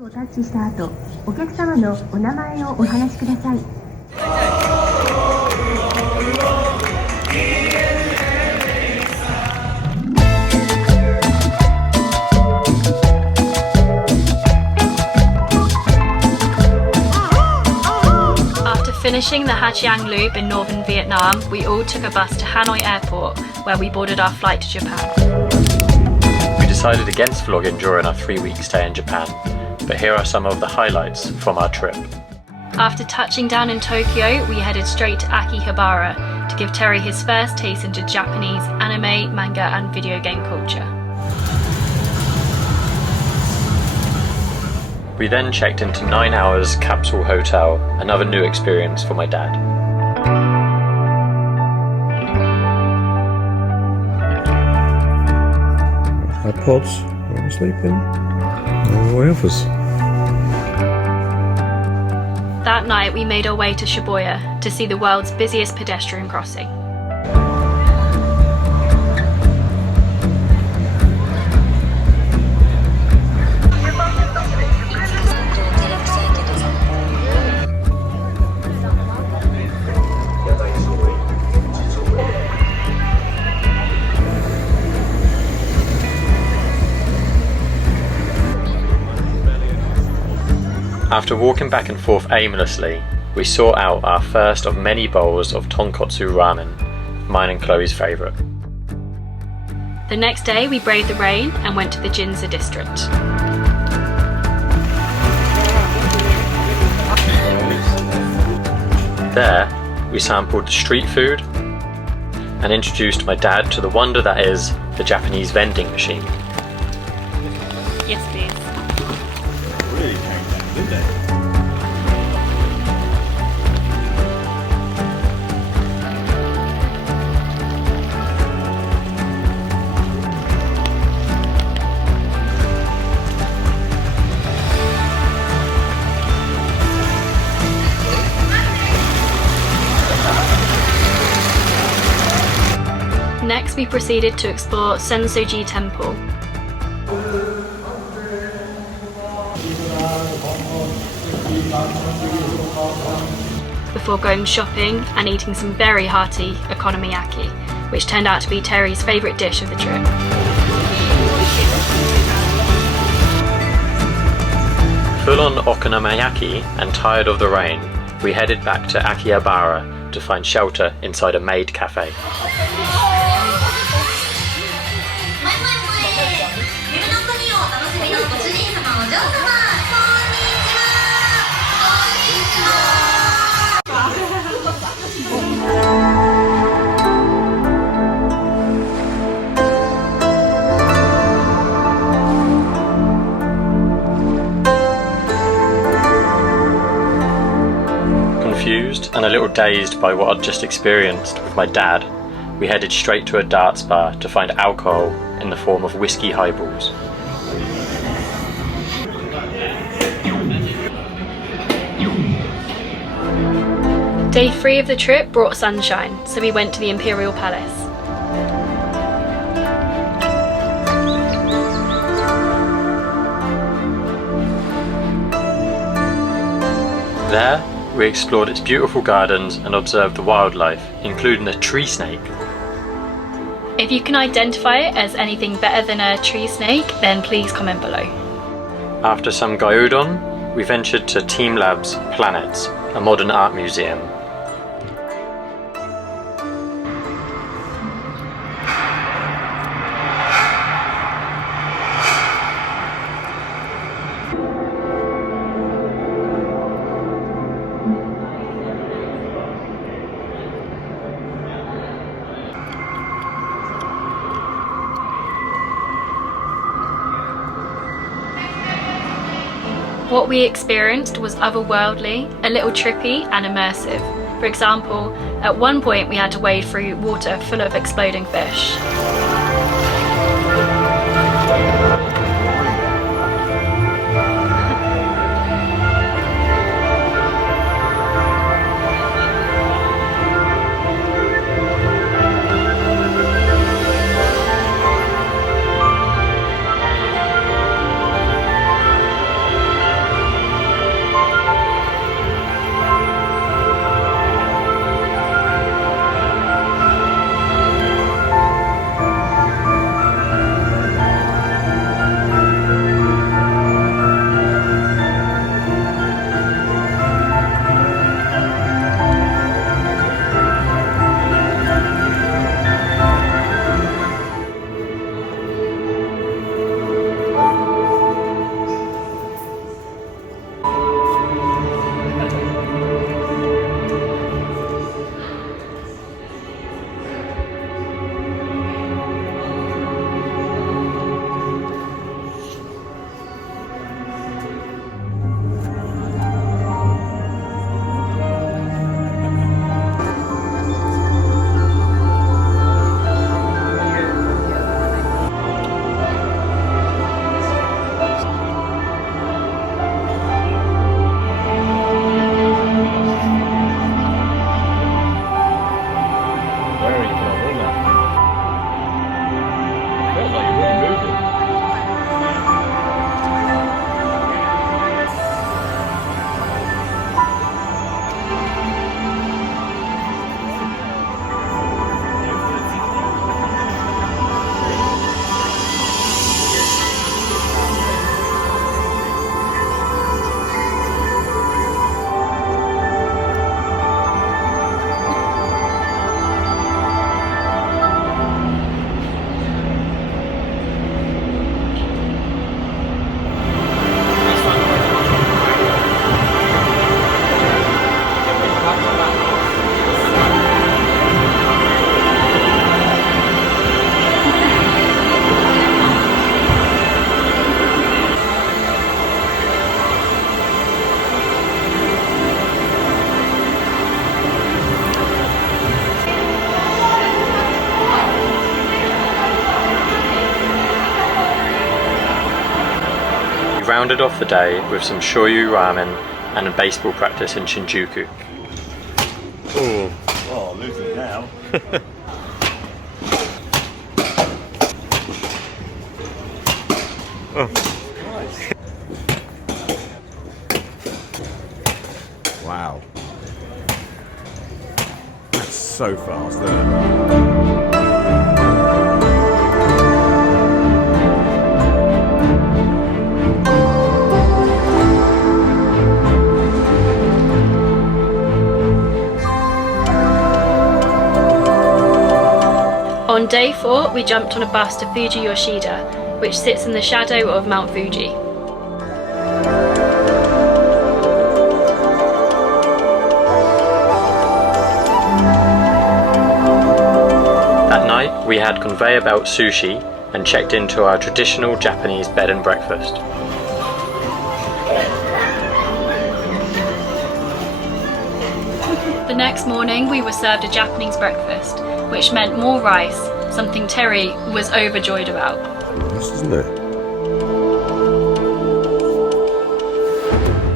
をタッチした後、お客様のお名前をお話しください。After finishing the Hà Giang Loop in northern Vietnam, we all took a bus to Hanoi Airport, where we boarded our flight to Japan. We decided against vlogging during our 3-week stay in Japan, but here are some of the highlights from our trip. After touching down in Tokyo, we headed straight to Akihabara to give Terry his first taste into Japanese anime, manga and video game culture. We then checked into 9 Hours Capsule Hotel, another new experience for my dad. Our pods, where we're sleeping, all the way off us. That night we made our way to Shibuya to see the world's busiest pedestrian crossing. After walking back and forth aimlessly, we sought out our first of many bowls of tonkotsu ramen, mine and Chloe's favourite. The next day we braved the rain and went to the Ginza district. There, we sampled the street food and introduced my dad to the wonder that is the Japanese vending machine. Yes, please. Really came down, didn't they? Next we proceeded to explore Senso-Ji Temple. Before going shopping and eating some very hearty Okonomyaki, which turned out to be Terry's favourite dish of the trip. Full on Okonomyaki and tired of the rain, we headed back to Akihabara to find shelter inside a Maid cafe. Confused and a little dazed by what I'd just experienced with my dad, we headed straight to a darts bar to find alcohol in the form of whiskey highballs. Day 3 of the trip brought sunshine, so we went to the Imperial Palace. There, we explored its beautiful gardens and observed the wildlife, including a tree snake. If you can identify it as anything better than a tree snake, then please comment below. After some gyudon, we ventured to Team Lab's Planets, a modern art museum. What we experienced was otherworldly, a little trippy and immersive. For example, at one point we had to wade through water full of exploding fish. rounded off the day with some shoyu ramen and a baseball practice in Shinjuku. Oh, losing now. Nice. Wow. That's so fast there. On day 4, we jumped on a bus to Fujiyoshida, which sits in the shadow of Mount Fuji. That night, we had conveyor belt sushi and checked into our traditional Japanese bed and breakfast. The next morning, we were served a Japanese breakfast, which meant more rice, something Terry was overjoyed about. Nice, isn't it?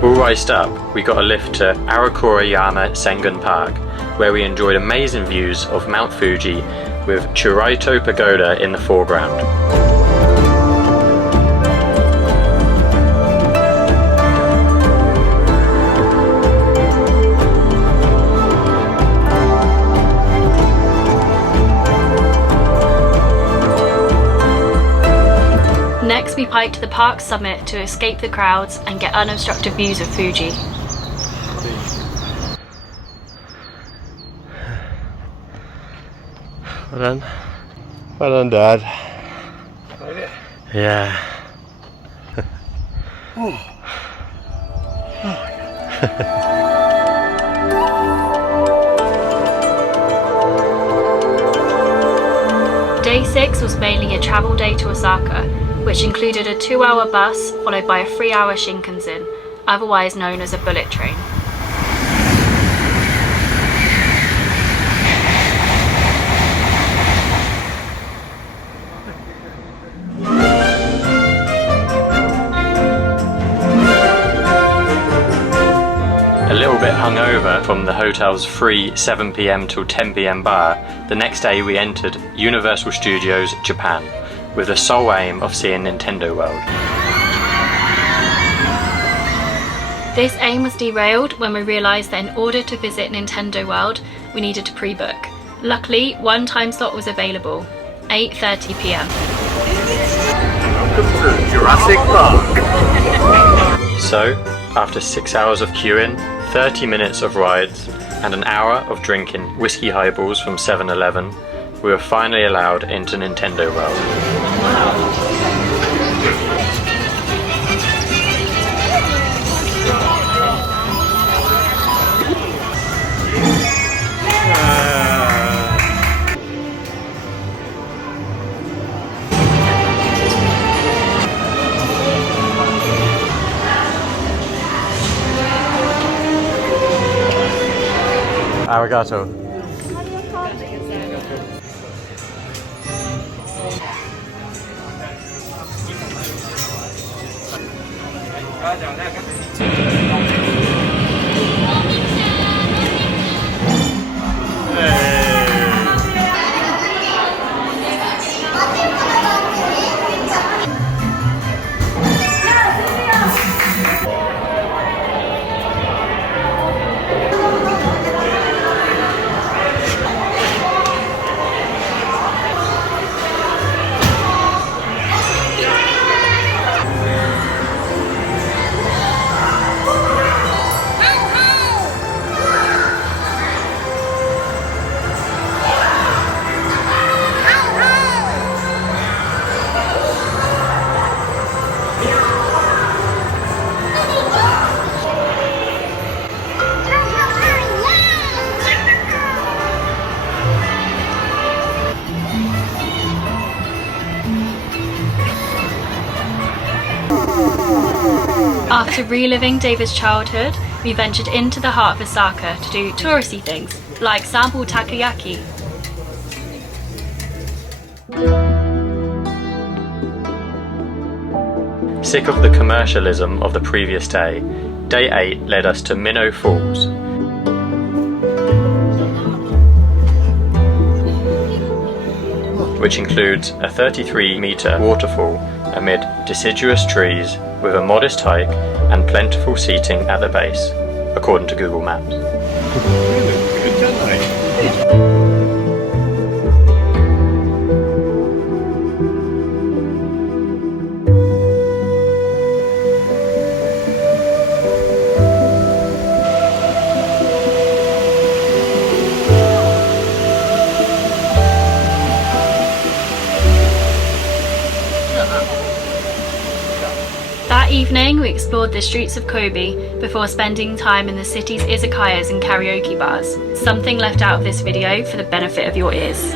All riced up, we got a lift to Arakurayama Sengun Park, where we enjoyed amazing views of Mount Fuji with Churaito Pagoda in the foreground. Next, we hiked to the park summit to escape the crowds and get unobstructed views of Fuji. Well done. Well done, Dad. Yeah. Day 6 was mainly a travel day to Osaka, which included a 2-hour bus followed by a 3-hour Shinkansen, otherwise known as a bullet train. A little bit hungover from the hotel's free 7 PM till 10 PM bar, the next day we entered Universal Studios Japan, with the sole aim of seeing Nintendo World. This aim was derailed when we realised that in order to visit Nintendo World, we needed to pre-book. Luckily, one time slot was available, 8:30 PM. Welcome to Jurassic Park. So, after 6 hours of queuing, 30 minutes of rides, and an hour of drinking whiskey highballs from 7-Eleven, we were finally allowed into Nintendo World. Arigato. After reliving David's childhood, we ventured into the heart of Osaka to do touristy things, like sample takoyaki. Sick of the commercialism of the previous day, Day 8 led us to Minnow Falls. Which includes a 33-metre waterfall amid deciduous trees with a modest hike and plentiful seating at the base, according to Google Maps. That evening we explored the streets of Kobe before spending time in the city's izakayas and karaoke bars, something left out of this video for the benefit of your ears.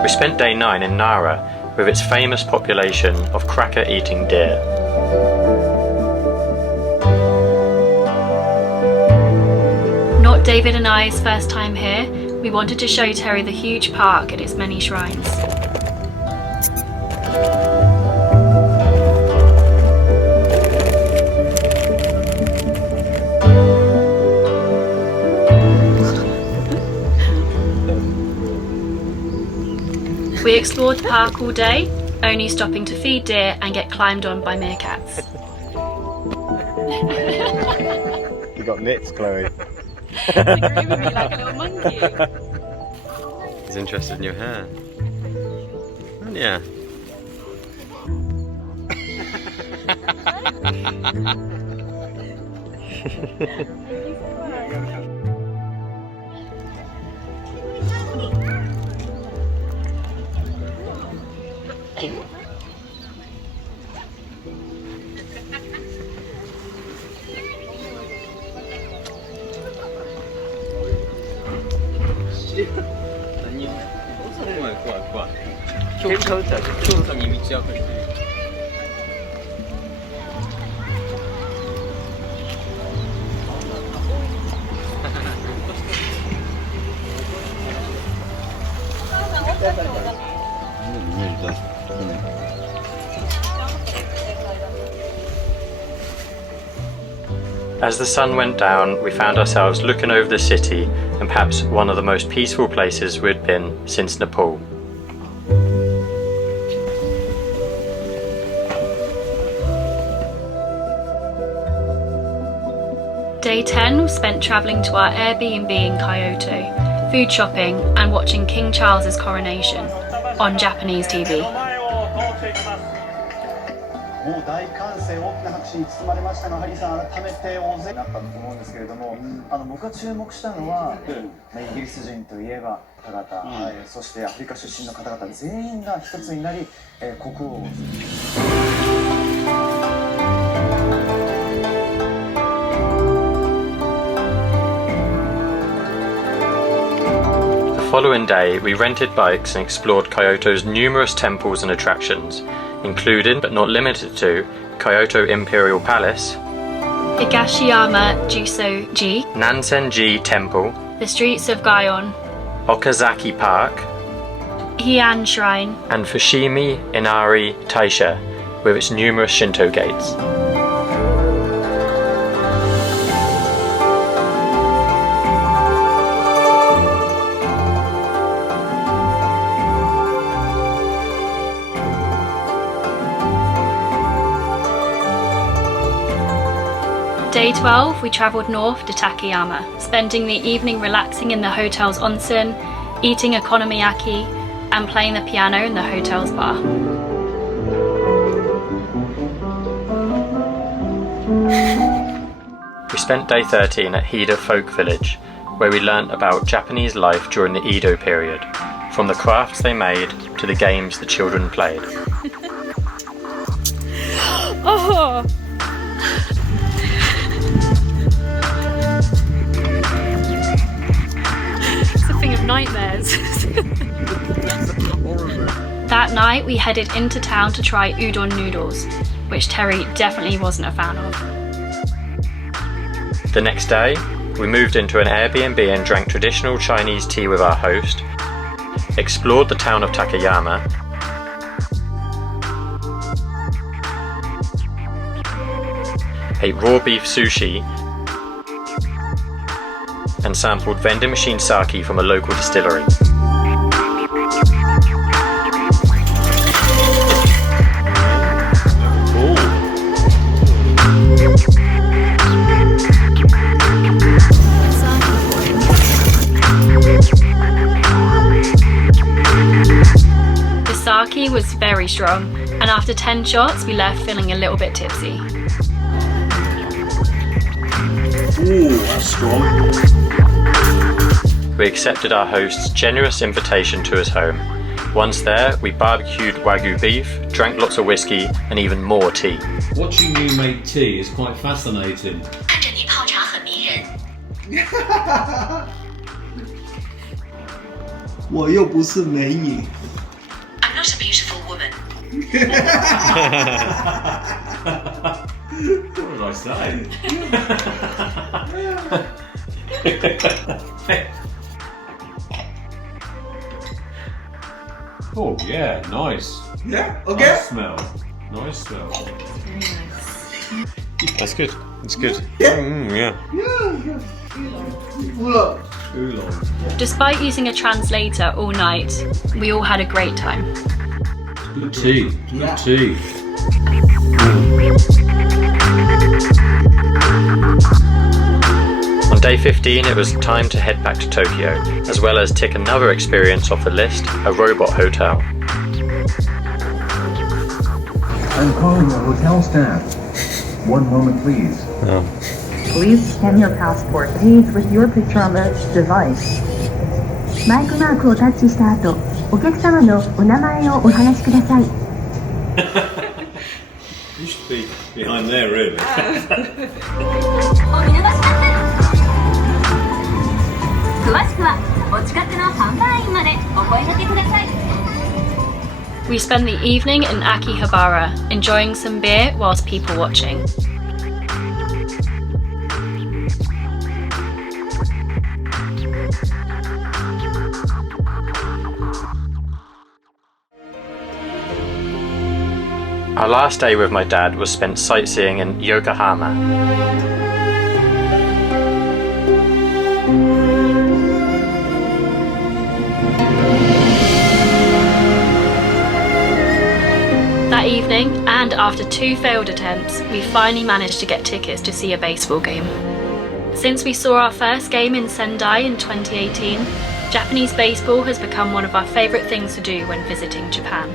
We spent day 9 in Nara with its famous population of cracker-eating deer. Not David and I's first time here, we wanted to show Terry the huge park and its many shrines. We explored the park all day, only stopping to feed deer and get climbed on by meerkats. You got nits, Chloe. He's agreeing with me like a little monkey. He's interested in your hair. Yeah. As the sun went down, we found ourselves looking over the city and perhaps one of the most peaceful places we'd been since Nepal. Day 10 was spent travelling to our Airbnb in Kyoto, food shopping and watching King Charles's coronation on Japanese TV. もう大歓声、大きな拍手に包まれましたが、ハリーさん、改めて大勢だったと思うんですけれども、僕が注目したのは、イギリス人といえば方々、そしてアフリカ出身の方々全員が一つになり、国王を。The following day, we rented bikes and explored Kyoto's numerous temples and attractions, including but not limited to Kyoto Imperial Palace, Higashiyama Juso-ji, Nansen-ji Temple, the streets of Gion, Okazaki Park, Heian Shrine, and Fushimi Inari Taisha, with its numerous Shinto gates. Day 12, we travelled north to Takayama, spending the evening relaxing in the hotel's onsen, eating Okonomyaki, and playing the piano in the hotel's bar. We spent day 13 at Hida Folk Village, where we learnt about Japanese life during the Edo period, from the crafts they made to the games the children played. Oh! night we headed into town to try udon noodles, which Terry definitely wasn't a fan of. The next day, we moved into an Airbnb and drank traditional Chinese tea with our host, explored the town of Takayama, ate raw beef sushi, and sampled vending-machine sake from a local distillery. The sake was very strong, and after 10 shots we left feeling a little bit tipsy. Ooh, that's strong. We accepted our host's generous invitation to his home. Once there, we barbecued Wagyu beef, drank lots of whiskey, and even more tea. Watching you make tea is quite fascinating. 看着你泡茶很迷人。我又不是美女。 I'm not a beautiful woman. What did I say? Oh yeah, nice. Yeah, okay. Nice smell. Nice smell. That's good. It's good. Yeah. Yeah. Yeah. Look. Oolong. Despite using a translator all night, we all had a great time. Good tea. Good Yeah. tea. On day 15, it was time to head back to Tokyo, as well as tick another experience off the list, a robot hotel. I'm calling the hotel staff. One moment, please. Oh. Please scan your passport page with your picture on the device. マイクマークをタッチした後、お客様のお名前をお話しください。 You should be behind there, really. お見逃しなく。詳しくはお近くの販売員までお声掛けください。 We spent the evening in Akihabara, enjoying some beer whilst people watching. Our last day with my dad was spent sightseeing in Yokohama. That evening, and after 2 failed attempts, we finally managed to get tickets to see a baseball game. Since we saw our first game in Sendai in 2018, Japanese baseball has become one of our favourite things to do when visiting Japan.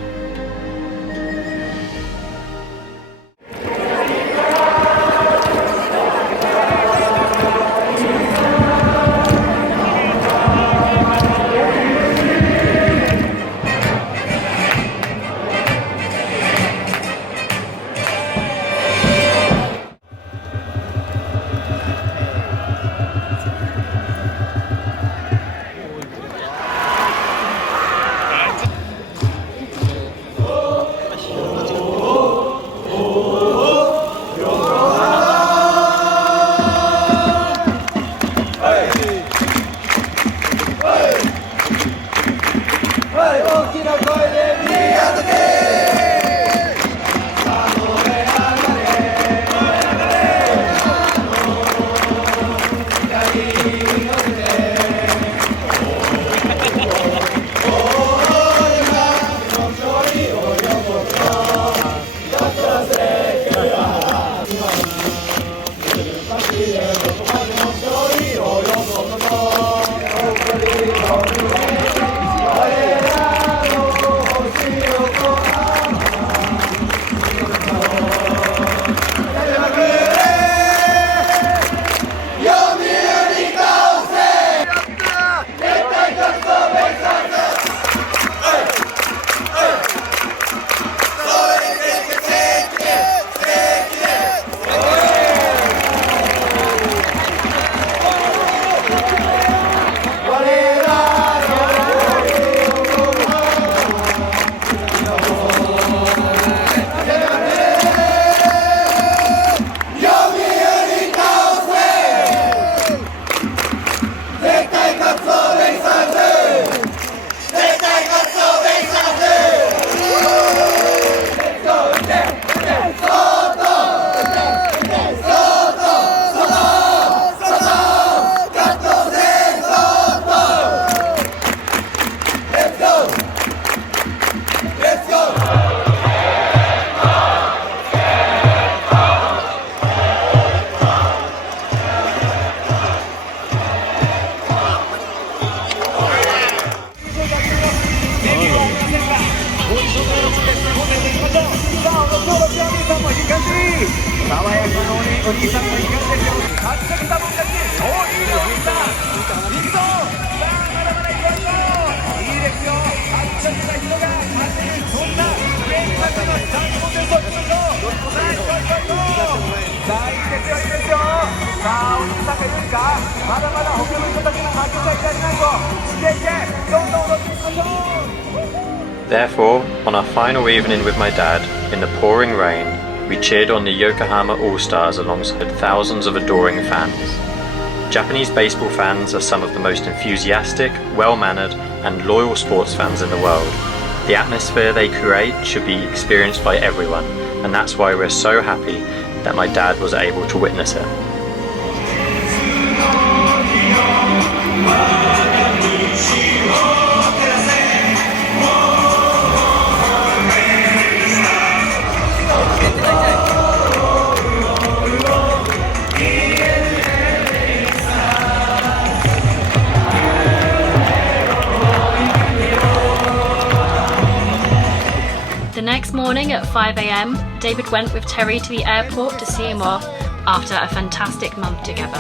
Therefore, on our final evening with my dad, in the pouring rain, we cheered on the Yokohama All-Stars alongside thousands of adoring fans. Japanese baseball fans are some of the most enthusiastic, well-mannered, and loyal sports fans in the world. The atmosphere they create should be experienced by everyone, and that's why we're so happy that my dad was able to witness it. The next morning at 5 AM, David went with Terry to the airport to see him off after a fantastic month together.